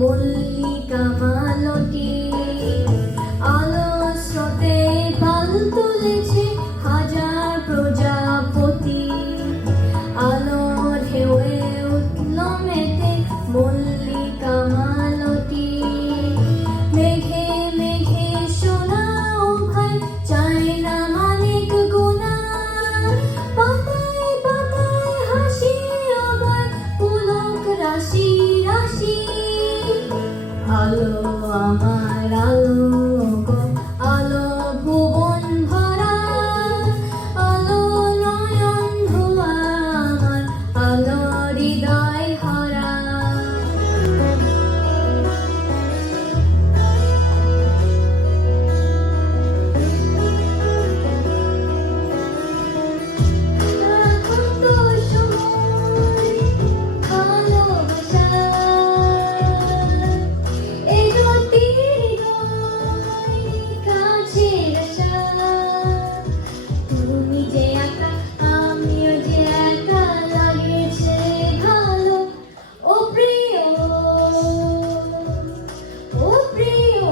মল্লিকা মালতী আলো স্রোতে পাল তুলেছে হাজার প্রজাপতি আলো ঢেউয়ে উঠল মেতে মল্লিকা মালতী মেঘে মেঘে শোনাও ভাই চায় না মানিক গুনা পাতায় পাতায় হাসি আবার পুলক রাশি রাশি আলো আমার আলো গো আলো ভুবন ভরা আলো নয়ন ধোয়া আমার আলো হৃদয় ভরা এখন তো সময় ভালোবাসা তুমি যে একা আমিও যে একা লাগেছে ভালো ও প্রিয় ও প্রিয়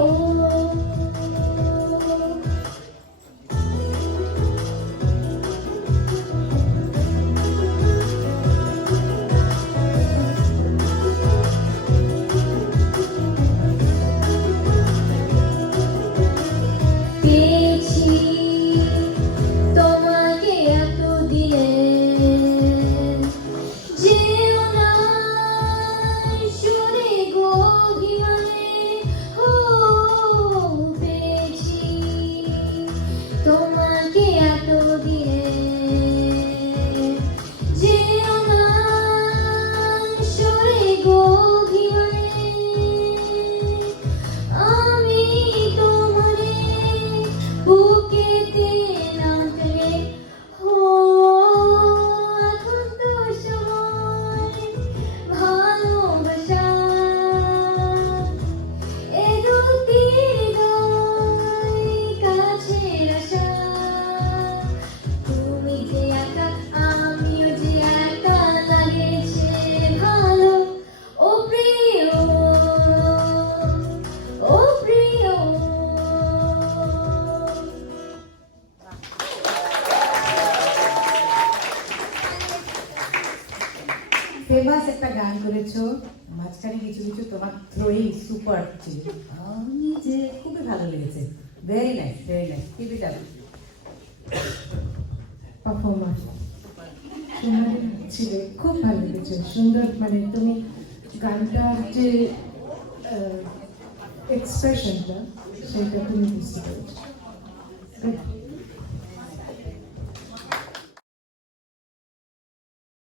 পেয়েছি তোমাকে এত দিয়ে যেও না সরে গো অভিমানে ও পেয়েছি তোমাকে এত দিয়ে যেও না সরে গো অভিমানে আমি তোমারে বুকেতে নামলে ও এখন তো সময় ভালোবাসা এ দুটি হৃদয় কাছের আশা তুমি যে একা আমিও যে একা লাগেছে ভালো ও প্রিয় ও প্রিয় ফেমাস একটা গান করেছো, মাঝখানে কিছু কিছু তোমার থ্রোয়িং সুপার ছিল, আমি যে খুবই ভালো লেগেছে। Very nice, very nice. Keep it up. Performance তোমার ছিল খুব ভালো লেগেছে, সুন্দর। মানে তুমি গানটার যে এক্সপ্রেশনটা সেটা তুমি বুঝতে পেরেছো।